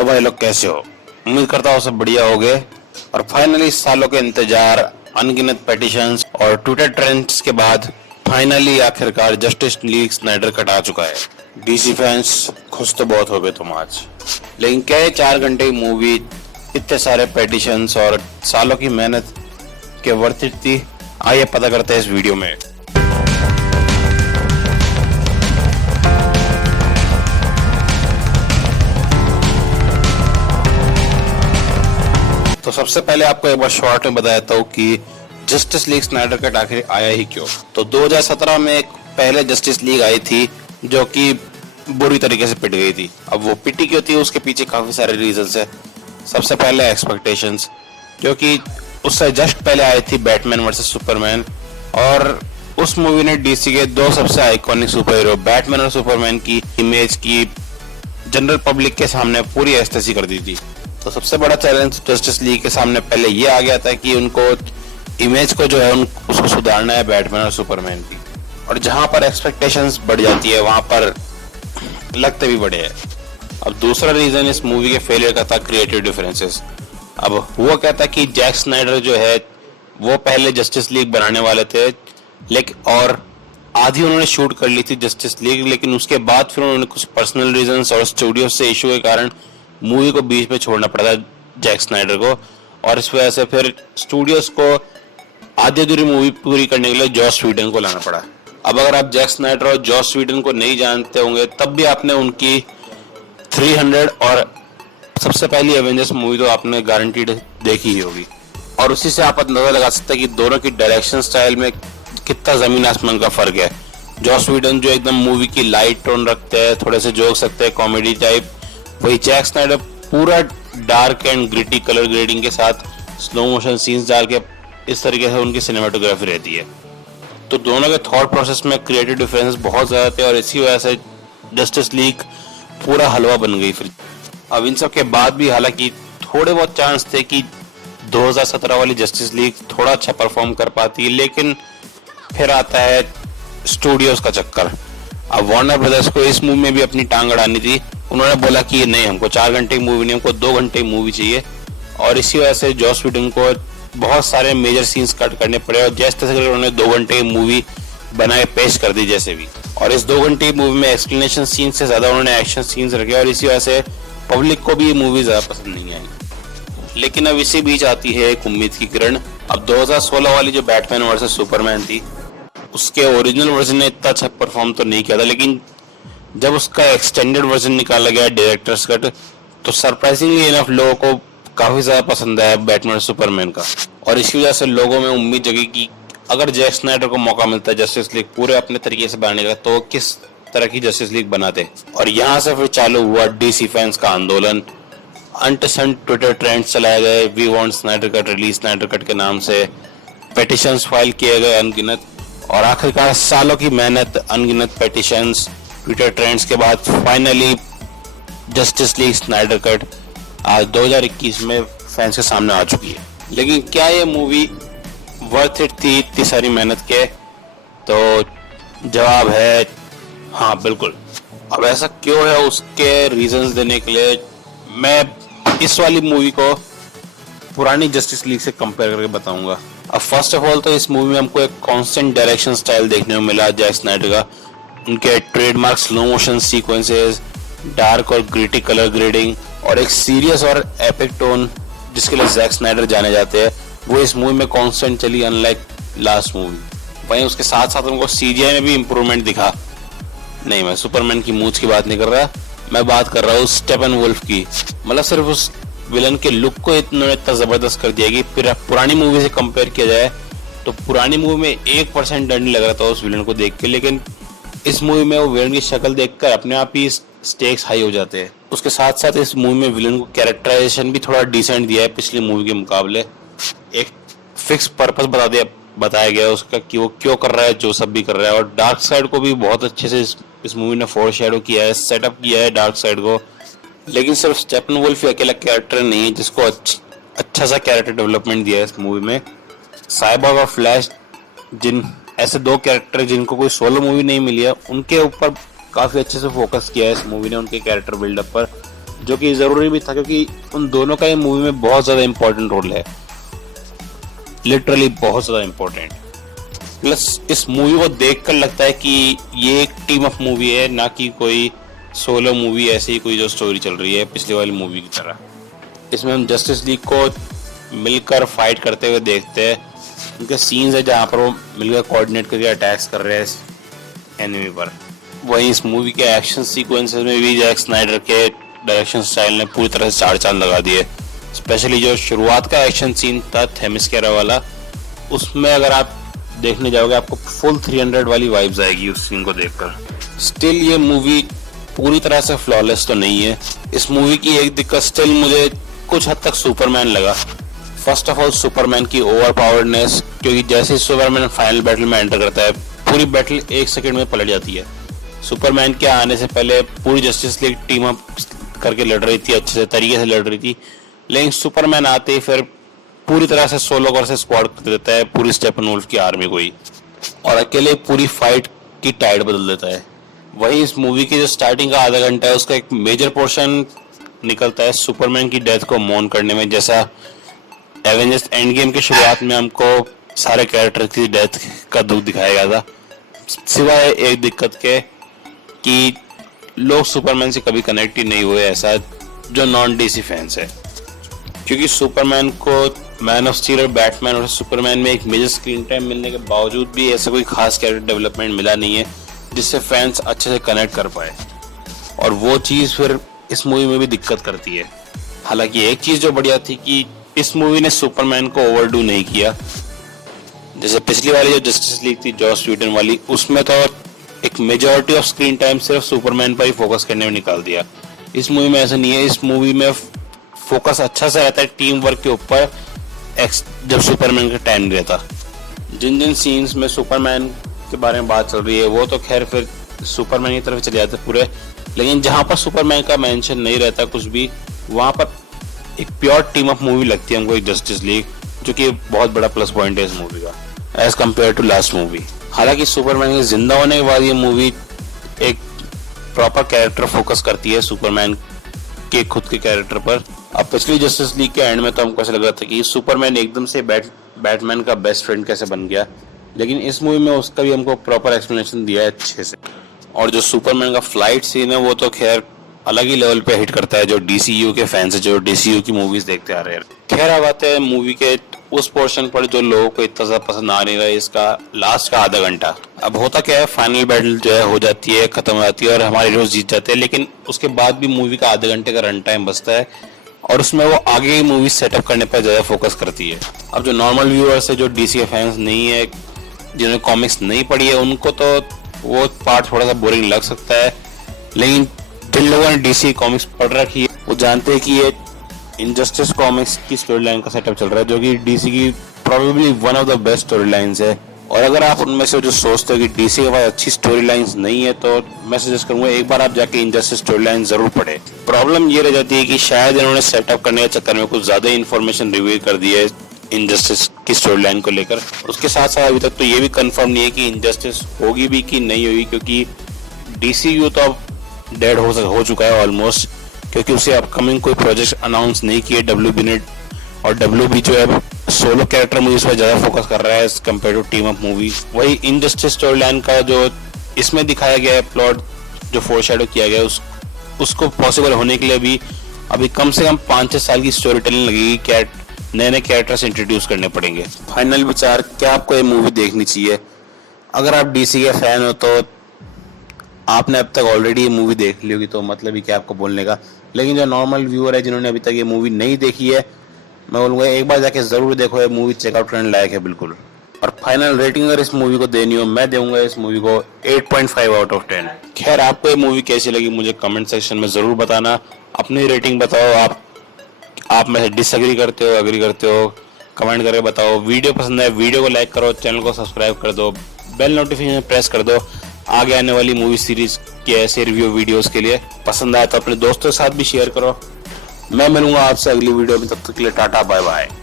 तो भाई लोग कैसे हो? उम्मीद करता हूँ सब बढ़िया होगे। और फाइनली सालों के इंतजार, अनगिनत पेटिशंस और ट्विटर ट्रेंड्स के बाद फाइनली आखिरकार जस्टिस लीग स्नाइडर कट आ चुका है। डीसी फैंस खुश तो बहुत हो गए तुम आज, लेकिन क्या ये 4 घंटे की मूवी इतने सारे पेटिशंस और सालों की मेहनत के वर्थ इट थी? आइए पता करते हैं इस वीडियो में। तो सबसे पहले आपको एक बार शॉर्ट में बता देता हूँ कि जस्टिस लीग स्नाइडर कट आखिर आया ही क्यों। तो 2017 में एक पहले जस्टिस लीग आई थी जो कि बुरी तरीके से पिट गई थी। अब वो पिटी क्यों थी, उसके पीछे काफी सारे रीजंस है। सबसे पहले एक्सपेक्टेशंस, क्योंकि उससे जस्ट पहले आई थी बैटमैन वर्सेस सुपरमैन, और उस मूवी ने डीसी के दो सबसे आइकॉनिक सुपर हीरो बैटमैन और सुपरमैन की इमेज की जनरल पब्लिक के सामने पूरी एस्टेसी कर दी थी। तो सबसे बड़ा चैलेंज जस्टिस लीग के सामने पहले ये आ गया था कि उनको इमेज को जो है उसको सुधारना है बैटमैन और सुपरमैन की। और जहां पर एक्सपेक्टेशंस बढ़ जाती है वहां पर लगते भी बड़े हैं। अब दूसरा रीजन इस मूवी के फेलियर का था क्रिएटिव डिफरेंसेस। अब हुआ क्या था कि जैक स्नाइडर जो है वो पहले जस्टिस लीग बनाने वाले थे, लेकिन और आधी उन्होंने शूट कर ली थी जस्टिस लीग, लेकिन उसके बाद फिर उन्होंने कुछ पर्सनल रीजंस और स्टूडियो से इशू के कारण मूवी को बीच में छोड़ना पड़ा था जैक स्नाइडर को। और इस वजह से फिर स्टूडियोज को आधी अधूरी मूवी पूरी करने के लिए जॉस व्हीडन को लाना पड़ा। अब अगर आप जैक स्नाइडर और जॉस व्हीडन को नहीं जानते होंगे तब भी आपने उनकी 300 और सबसे पहली एवेंजर्स मूवी तो आपने गारंटीड देखी ही होगी। और उसी से आप अंदाजा लगा सकते हैं कि दोनों की डायरेक्शन स्टाइल में कितना जमीन आसमान का फर्क है। जॉस व्हीडन जो एकदम मूवी की लाइट टोन रखते हैं, थोड़े से जोक्स रखते हैं, कॉमेडी टाइप, वही जैक स्नाइडर पूरा dark and gritty colour grading के साथ स्लो मोशन सीन्स डाल के इस तरीके से उनकी सिनेमेटोग्राफी रहती है। तो दोनों के थॉट प्रोसेस में क्रिएटिव डिफरेंस बहुत ज्यादा थे और इसी वजह से जस्टिस लीग पूरा हलवा बन गई फिर। अब इन सब के बाद भी हालांकि थोड़े बहुत चांस थे कि 2017 वाली जस्टिस लीग थोड़ा अच्छा परफॉर्म कर पाती, लेकिन फिर आता है स्टूडियोज का चक्कर। अब वार्नर ब्रदर्स को इस मूवी में भी अपनी टांग अड़ानी थी। उन्होंने बोला कि नहीं, हमको 4 घंटे की मूवी नहीं, हमको 2 घंटे की मूवी चाहिए। और इसी वजह से जॉस व्हीडन को बहुत सारे मेजर सीन्स कट करने पड़े और जैसे तैसे उन्होंने 2 घंटे की मूवी बनाए पेश कर दी जैसे भी। और इस 2 घंटे की मूवी में एक्सप्लेनेशन सीन से ज्यादा उन्होंने एक्शन सीन्स रखे और इसी वजह से पब्लिक को भी ये मूवी ज्यादा पसंद नहीं आई। लेकिन अब इसी बीच आती है एक उम्मीद की किरण। अब 2016 वाली जो बैटमैन वर्सेस सुपरमैन थी उसके ओरिजिनल वर्जन ने इतना अच्छा परफॉर्म तो नहीं किया था, लेकिन जब उसका एक्सटेंडेड वर्जन निकाला गया डायरेक्टर्स कट, तो सरप्राइजिंगली इनफ लोगों को काफी ज्यादा पसंद आया बैटमैन और सुपरमैन का। और इसी वजह से लोगों में उम्मीद जगी कि अगर जैक स्नाइडर को मौका मिलता है जस्टिस लीग पूरे अपने तरीके से बनाने का, तो किस तरह की जस्टिस लीग बनाते। और यहाँ से फिर चालू हुआ डीसी फैंस का आंदोलन। अनटसेंट ट्विटर ट्रेंड चलाए गए, we want Snyder cut, release Snyder cut के नाम से पेटिशंस फाइल किए गए अनगिनत। और आखिरकार सालों की मेहनत, अनगिनत पेटिशंस, ट्विटर ट्रेंड्स के बाद finally justice league Snyder cut आज 2021 में फैंस के सामने आ चुकी है। लेकिन क्या ये मूवी वर्थ इट थी इतनी सारी मेहनत के? तो जवाब है हाँ, बिल्कुल। अब ऐसा क्यों है, उसके रीजंस देने के लिए मैं इस वाली मूवी को पुरानी जस्टिस लीग से कंपेयर करके बताऊंगा। अब फर्स्ट ऑफ ऑल तो इस मूवी में हमको एक कांस्टेंट डायरेक्शन स्टाइल देखने को मिला जैक स्नाइडर का। उनके trademark slow motion sequences, dark और ग्रिटी कलर ग्रेडिंग और एक सीरियस और एपिक टोन जिसके लिए जैक स्नाइडर जाने जाते हैं, वो इस मूवी में कांस्टेंट चली, अनलाइक लास्ट मूवी। वहीं उसके साथ साथ उनको सीजीआई में भी इम्प्रूवमेंट दिखा। नहीं, मैं सुपरमैन की मूंछ की बात नहीं कर रहा, मैं बात कर रहा हूँ स्टेपनवुल्फ की। मतलब सिर्फ उस विलन के लुक को इतना जबरदस्त कर दिया कि फिर पुरानी मूवी से कंपेयर किया जाए तो पुरानी मूवी में 1% डर नहीं लग रहा था उस विलन को देख के, लेकिन इस मूवी में वो विलन की शक्ल देखकर अपने आप ही स्टेक्स हाई हो जाते हैं। उसके साथ साथ इस मूवी में विलन को कैरेक्टराइजेशन भी थोड़ा डिसेंट दिया है पिछली मूवी के मुकाबले। एक फिक्स पर्पस बताया गया है उसका कि वो क्यों कर रहा है जो सब भी कर रहा है। और डार्क साइड को भी बहुत अच्छे से इस मूवी ने फोरशैडो किया है, सेटअप किया है डार्क साइड को। लेकिन सिर्फ स्टेपनवुल्फ ही अकेला कैरेक्टर नहीं है जिसको अच्छा सा कैरेक्टर डेवलपमेंट दिया है इस मूवी में। साइबॉर्ग और फ्लैश, जिन ऐसे 2 कैरेक्टर जिनको कोई सोलो मूवी नहीं मिली है, उनके ऊपर काफी अच्छे से फोकस किया है इस मूवी ने, उनके कैरेक्टर बिल्डअप पर। जो कि ज़रूरी भी था क्योंकि उन दोनों का ये मूवी में बहुत ज़्यादा इम्पोर्टेंट रोल है, लिटरली बहुत ज़्यादा इम्पोर्टेंट। प्लस इस मूवी को देखकर लगता है कि ये एक टीम अप मूवी है, ना कि कोई सोलो मूवी ऐसे ही कोई जो स्टोरी चल रही है पिछली वाली मूवी की तरह। इसमें हम जस्टिस लीग को मिलकर फाइट करते हुए देखते हैं। उनके सीन्स है जहाँ पर वो मिलकर कोऑर्डिनेट करके अटैक्स कर रहे हैं एनिमी पर। वहीं इस मूवी के एक्शन सीक्वेंसेस में भी जैक स्नाइडर के डायरेक्शन स्टाइल ने पूरी तरह से चार चांद लगा दिए। स्पेशली जो शुरुआत का एक्शन सीन था थेमिस्केरा वाला, उसमें अगर आप देखने जाओगे आपको फुल 300 वाली वाइब्स आएगी उस सीन को देखकर। स्टिल ये मूवी पूरी तरह से फ्लॉलेस तो नहीं है। इस मूवी की एक दिक्कत स्टिल मुझे कुछ हद तक सुपरमैन लगा। फर्स्ट ऑफ ऑल सुपरमैन की ओवर पावर्डनेस, क्योंकि जैसे ही सुपरमैन फाइनल बैटल में एंटर करता है पूरी बैटल 1 सेकंड में पलट जाती है। सुपरमैन के आने से पहले पूरी जस्टिस लीग टीम अप करके लड़ रही थी, अच्छे से तरीके से लड़ रही थी, लेकिन सुपरमैन आते ही फिर पूरी तरह से सोलो कर से स्क्वाड कर देता है पूरी स्टेपनवुल्फ की आर्मी को ही, और अकेले पूरी फाइट की टाइड बदल देता है। वही इस मूवी की जो स्टार्टिंग का आधा घंटा है उसका एक मेजर पोर्शन निकलता है सुपरमैन की डेथ को मौन करने में। जैसा एवेंजर्स एंड गेम की शुरुआत में हमको सारे कैरेक्टर की डेथ का दुख दिखाया गया था, सिवाय एक दिक्कत के कि लोग सुपरमैन से कभी कनेक्ट ही नहीं हुए, ऐसा जो नॉन डीसी फैंस है। क्योंकि सुपरमैन को मैन ऑफ स्टील और बैटमैन और सुपरमैन में एक मेजर स्क्रीन टाइम मिलने के बावजूद भी ऐसा कोई खास कैरेक्टर डेवलपमेंट मिला नहीं है जिससे फैंस अच्छे से कनेक्ट कर पाए, और वो चीज़ फिर इस मूवी में भी दिक्कत करती है। हालांकि एक चीज़ जो बढ़िया थी कि इस मूवी ने सुपरमैन को ओवरडू नहीं किया। जैसे पिछली वाली जो जस्टिस लीग थी जॉस व्हीडन वाली, उसमें तो एक मेजॉरिटी ऑफ स्क्रीन टाइम सिर्फ सुपरमैन पर ही फोकस करने में निकाल दिया। इस मूवी में ऐसा नहीं है। इस मूवी में फोकस अच्छा सा रहता है टीम वर्क के ऊपर, जब सुपरमैन का टाइम नहीं रहता। जिन जिन सीन्स में सुपरमैन के बारे में बात चल रही है वो तो खैर फिर सुपरमैन की तरफ चले जाते पूरे, लेकिन जहाँ पर सुपरमैन का मेंशन नहीं रहता कुछ भी, वहाँ पर एक प्योर टीम अप मूवी लगती है हमको एक जस्टिस लीग, जो कि बहुत बड़ा प्लस पॉइंट है इस मूवी का as compare to last movie. हालांकि सुपरमैन के जिंदा होने के बाद ये मूवी एक प्रॉपर कैरेक्टर फोकस करती है सुपरमैन के खुद के कैरेक्टर पर। अब पिछली जस्टिस लीग के एंड में तो हमको ऐसा लग रहा था कि सुपरमैन एकदम से बैटमैन का बेस्ट फ्रेंड कैसे बन गया, लेकिन इस मूवी में उसका भी हमको प्रॉपर एक्सप्लेनेशन दिया है अच्छे से। और जो सुपरमैन का फ्लाइट सीन है वो तो खैर अलग ही लेवल पे हिट करता है जो डीसीयू के फैंस है, जो डीसीयू की मूवीज देखते आ रहे हैं। खैर अब आते हैं मूवी के उस पोर्शन पर जो लोगों को इतना ज्यादा पसंद आ नहीं रहा है, इसका लास्ट का आधा घंटा। अब होता क्या है, फाइनल बैटल जो है हो जाती है, खत्म हो जाती है और हमारे हीरोज जीत जाते हैं, लेकिन उसके बाद भी मूवी का आधे घंटे का रन टाइम बचता है और उसमें वो आगे की मूवी सेटअप करने पर ज्यादा फोकस करती है। अब जो नॉर्मल व्यूअर्स है, जो डीसी के फैंस नहीं है, जिन्होंने कॉमिक्स नहीं पढ़ी है, उनको तो वो पार्ट थोड़ा सा बोरिंग लग सकता है, लेकिन जिन लोगों ने डीसी कॉमिक्स पढ़ रखी है वो जानते हैं कि ये इनजस्टिस कॉमिक्स की स्टोरी लाइन का सेटअप चल रहा है, जो कि डीसी की probably one of the best story lines है। और अगर आप उनमें से जो सोचते हो कि डीसी के पास अच्छी स्टोरी लाइन्स नहीं है, तो मैं सजेस्ट करूंगा एक बार आप जाके इनजस्टिस स्टोरी लाइन जरूर पढ़े। प्रॉब्लम ये रह जाती है कि शायद इन्होंने सेटअप करने के चक्कर में कुछ ज्यादा इन्फॉर्मेशन रिवील कर दी है इनजस्टिस की स्टोरी लाइन को लेकर। उसके साथ साथ अभी तक तो ये भी कंफर्म नहीं है कि इनजस्टिस होगी भी कि नहीं होगी, क्योंकि डीसीयू तो अब डेड हो चुका है ऑलमोस्ट, क्योंकि उसे अपकमिंग कोई प्रोजेक्ट अनाउंस नहीं किए डब्ल्यूबी ने, और डब्ल्यूबी जो है सोलो कैरेक्टर मूवीज पर ज्यादा फोकस कर रहा है as compare to team up movie. वही इनजस्टिस स्टोरी लाइन का जो इसमें दिखाया गया है प्लॉट, जो फोरशैडो किया गया है, उसको पॉसिबल होने के लिए भी अभी कम से कम 5-6 साल की स्टोरी टेलिंग लगेगी, नए नए कैरेक्टर्स इंट्रोड्यूस करने पड़ेंगे। फाइनल विचार, क्या आपको ये मूवी देखनी चाहिए? अगर आप डीसी के फैन हो तो आपने अब तक ऑलरेडी ये मूवी देख ली होगी, तो मतलब ही क्या आपको बोलने का। लेकिन जो नॉर्मल व्यूअर है जिन्होंने अभी तक ये मूवी नहीं देखी है, मैं बोलूँगा एक बार जाके जरूर देखो, ये मूवी चेकआउट करने लायक है बिल्कुल। और फाइनल रेटिंग अगर इस मूवी को देनी हो, मैं दूंगा इस मूवी को 8.5 आउट ऑफ 10। खैर आपको ये मूवी कैसी लगी मुझे कमेंट सेक्शन में जरूर बताना, अपनी रेटिंग बताओ। आप में डिसएग्री करते हो, एग्री करते हो, कमेंट करके बताओ। वीडियो पसंद है वीडियो को लाइक करो, चैनल को सब्सक्राइब कर दो, बेल नोटिफिकेशन प्रेस कर दो आगे आने वाली मूवी सीरीज के ऐसे रिव्यू वीडियोस के लिए। पसंद आए तो अपने दोस्तों के साथ भी शेयर करो। मैं मिलूंगा आपसे अगली वीडियो में, तब तक के लिए टाटा बाय बाय।